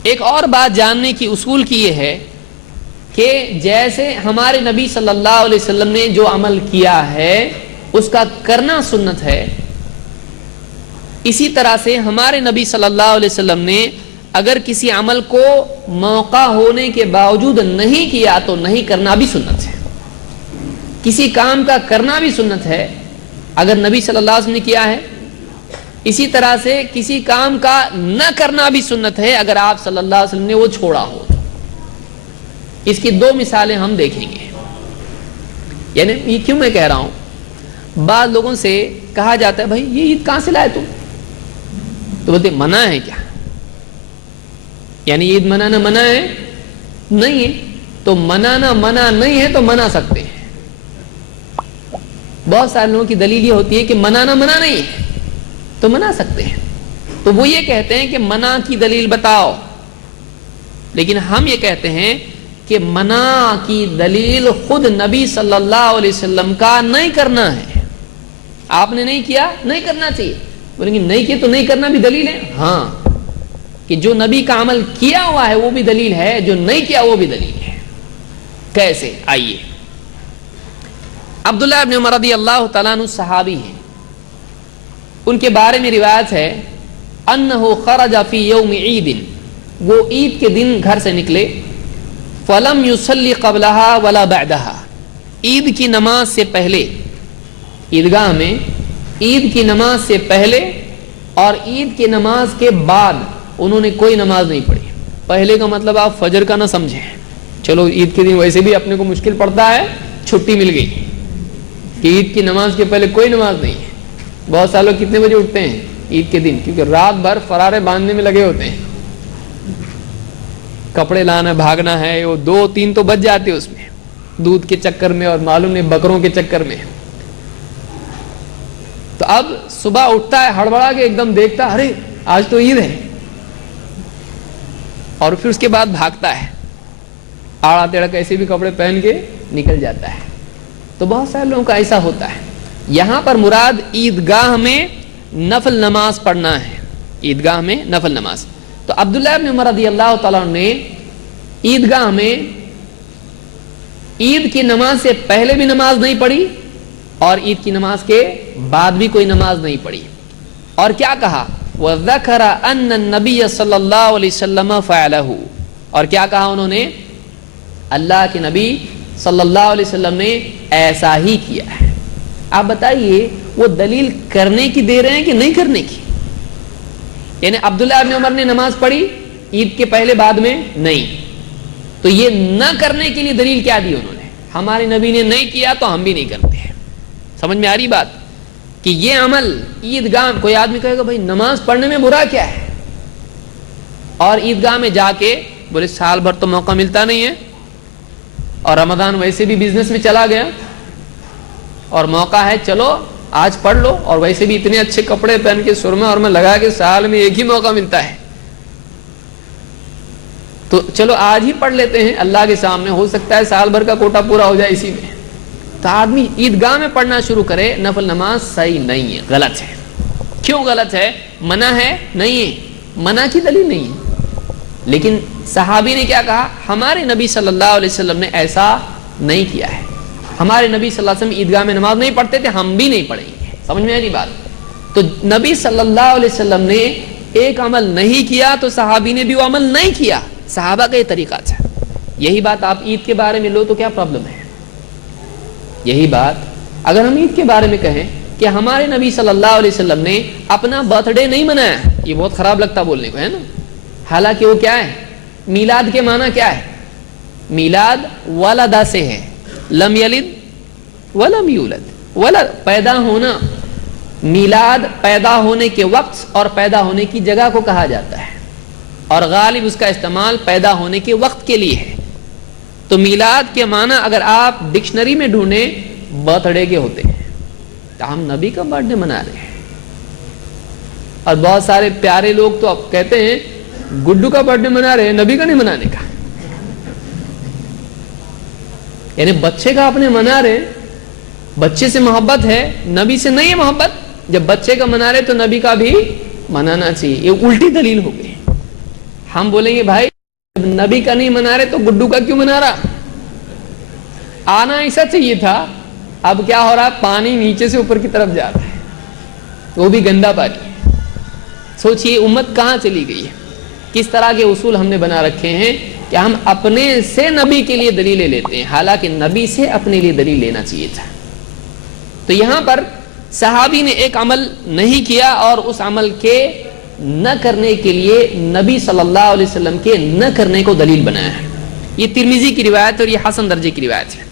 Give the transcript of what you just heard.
ایک اور بات جاننے کی اصول کی یہ ہے کہ جیسے ہمارے نبی صلی اللہ علیہ وسلم نے جو عمل کیا ہے اس کا کرنا سنت ہے، اسی طرح سے ہمارے نبی صلی اللہ علیہ وسلم نے اگر کسی عمل کو موقع ہونے کے باوجود نہیں کیا تو نہیں کرنا بھی سنت ہے۔ کسی کام کا کرنا بھی سنت ہے اگر نبی صلی اللہ علیہ وسلم نے کیا ہے، اسی طرح سے کسی کام کا نہ کرنا بھی سنت ہے اگر آپ صلی اللہ علیہ وسلم نے وہ چھوڑا ہو۔ اس کی دو مثالیں ہم دیکھیں گے۔ یعنی یہ کیوں میں کہہ رہا ہوں، بعض لوگوں سے کہا جاتا ہے بھائی یہ عید کہاں سے لائے تم؟ تو بولتے منع ہے کیا؟ یعنی عید منانا منع ہے؟ نہیں ہے۔ تو منانا منع نہیں ہے تو منا سکتے ہیں۔ بہت سارے لوگوں کی دلیل یہ ہوتی ہے کہ منانا منع نہیں ہے تو منا سکتے ہیں، تو وہ یہ کہتے ہیں کہ منع کی دلیل بتاؤ، لیکن ہم یہ کہتے ہیں کہ منع کی دلیل خود نبی صلی اللہ علیہ وسلم کا نہیں کرنا ہے۔ آپ نے نہیں کیا، نہیں کرنا چاہیے۔ بولیں گے نہیں کیا تو نہیں کرنا بھی دلیل ہے؟ ہاں، کہ جو نبی کا عمل کیا ہوا ہے وہ بھی دلیل ہے، جو نہیں کیا وہ بھی دلیل ہے۔ کیسے؟ آئیے، عبداللہ ابن عمر رضی اللہ تعالیٰ عنہ صحابی ہیں، ان کے بارے میں روایت ہے انہ خرج فی یوم عید، وہ عید کے دن گھر سے نکلے، فلم یصلی قبلہا ولا بعدہا، عید کی نماز سے پہلے، عیدگاہ میں عید کی نماز سے پہلے اور عید کی نماز کے بعد انہوں نے کوئی نماز نہیں پڑھی۔ پہلے کا مطلب آپ فجر کا نہ سمجھیں، چلو عید کے دن ویسے بھی اپنے کو مشکل پڑتا ہے، چھٹی مل گئی کہ عید کی نماز کے پہلے کوئی نماز نہیں ہے۔ بہت سارے لوگ کتنے بجے اٹھتے ہیں عید کے دن؟ کیونکہ رات بھر فرارے باندھنے میں لگے ہوتے ہیں، کپڑے لانا، بھاگنا ہے، وہ 2-3 تو بج جاتے اس میں، دودھ کے چکر میں اور معلوم نہیں بکروں کے چکر میں۔ تو اب صبح اٹھتا ہے ہڑبڑا کے، ایک دم دیکھتا ارے آج تو عید ہے، اور پھر اس کے بعد بھاگتا ہے، آڑا ٹیڑا کیسے بھی کپڑے پہن کے نکل جاتا ہے۔ تو بہت سارے لوگوں کا ایسا ہوتا ہے۔ یہاں پر مراد عیدگاہ میں نفل نماز پڑھنا ہے، عیدگاہ میں نفل نماز۔ تو عبداللہ ابن عمر رضی اللہ تعالیٰ نے عیدگاہ میں عید کی نماز سے پہلے بھی نماز نہیں پڑھی اور عید کی نماز کے بعد بھی کوئی نماز نہیں پڑھی، اور کیا کہا؟ وَذَكَرَ أَنَّ النَّبِيَّ صلی اللہ علیہ وسلم فَعَلَهُ، اور کیا کہا انہوں نے؟ اللہ کے نبی صلی اللہ علیہ وسلم نے ایسا ہی کیا ہے۔ آپ بتائیے وہ دلیل کرنے کی دے رہے ہیں کہ نہیں کرنے کی؟ یعنی عبداللہ ابن عمر نے نماز پڑھی عید کے پہلے بعد میں نہیں، تو یہ نہ کرنے کے لیے دلیل کیا دی انہوں نے؟ ہمارے نبی نے نہیں کیا تو ہم بھی نہیں کرتے ہیں۔ سمجھ میں آ رہی بات؟ کہ یہ عمل عیدگاہ، کوئی آدمی کہے گا بھائی نماز پڑھنے میں برا کیا ہے، اور عیدگاہ میں جا کے بولے سال بھر تو موقع ملتا نہیں ہے، اور رمضان ویسے بھی بزنس میں چلا گیا، اور موقع ہے چلو آج پڑھ لو، اور ویسے بھی اتنے اچھے کپڑے پہن کے سرما اور میں لگا کے سال میں ایک ہی موقع ملتا ہے، تو چلو آج ہی پڑھ لیتے ہیں، اللہ کے سامنے ہو سکتا ہے سال بھر کا کوٹا پورا ہو جائے اسی میں۔ تو آدمی عیدگاہ میں پڑھنا شروع کرے نفل نماز، صحیح نہیں ہے، غلط ہے۔ کیوں غلط ہے؟ منع ہے؟ نہیں ہے، منع کی دلیل نہیں ہے۔ لیکن صحابی نے کیا کہا؟ ہمارے نبی صلی اللہ علیہ وسلم نے ایسا نہیں کیا ہے، ہمارے نبی صلی اللہ علیہ وسلم عیدگاہ میں نماز نہیں پڑھتے تھے، ہم بھی نہیں پڑھیں گے۔ سمجھ میں آئی بات؟ تو نبی صلی اللہ علیہ وسلم نے ایک عمل نہیں کیا تو صحابی نے بھی وہ عمل نہیں کیا، صحابہ کا یہ طریقہ تھا۔ یہی بات آپ عید کے بارے میں لو تو کیا پرابلم ہے؟ یہی بات اگر ہم عید کے بارے میں کہیں کہ ہمارے نبی صلی اللہ علیہ وسلم نے اپنا برتھ ڈے نہیں منایا، یہ بہت خراب لگتا بولنے کو، ہے نا؟ حالانکہ وہ کیا ہے؟ میلاد کے معنی کیا ہے؟ میلاد ولدہ سے ہے، لم یلد ولم یولد، ولد پیدا ہونا، میلاد پیدا ہونے کے وقت اور پیدا ہونے کی جگہ کو کہا جاتا ہے، اور غالب اس کا استعمال پیدا ہونے کے وقت کے لیے ہے۔ تو میلاد کے معنی اگر آپ ڈکشنری میں ڈھونڈیں برتھ ڈے کے ہوتے ہیں، تو ہم نبی کا برتھ ڈے منا رہے ہیں۔ اور بہت سارے پیارے لوگ تو اب کہتے ہیں گڈو کا برتھ ڈے منا رہے ہیں، نبی کا نہیں منانے کا، یعنی بچے کا اپنے منا رہے، بچے سے محبت ہے، نبی سے نہیں ہے محبت۔ جب بچے کا منا رہے تو نبی کا بھی منانا چاہیے، یہ الٹی دلیل ہو گئی۔ ہم بولیں گے بھائی جب نبی کا نہیں منا رہے تو گڈو کا کیوں منا رہا؟ آنا ایسا چاہیے تھا. اب کیا ہو رہا ہے؟ پانی نیچے سے اوپر کی طرف جا رہا ہے, وہ بھی گندا پانی. سوچئے امت کہاں چلی گئی ہے. کس طرح کے اصول ہم نے بنا رکھے ہیں کہ ہم اپنے سے نبی کے لیے دلیلیں لیتے ہیں, حالانکہ نبی سے اپنے لیے دلیل لینا چاہیے تھا. تو یہاں پر صحابی نے ایک عمل نہیں کیا اور اس عمل کے نہ کرنے کے لیے نبی صلی اللہ علیہ وسلم کے نہ کرنے کو دلیل بنایا ہے. یہ ترمذی کی روایت اور یہ حسن درجے کی روایت ہے.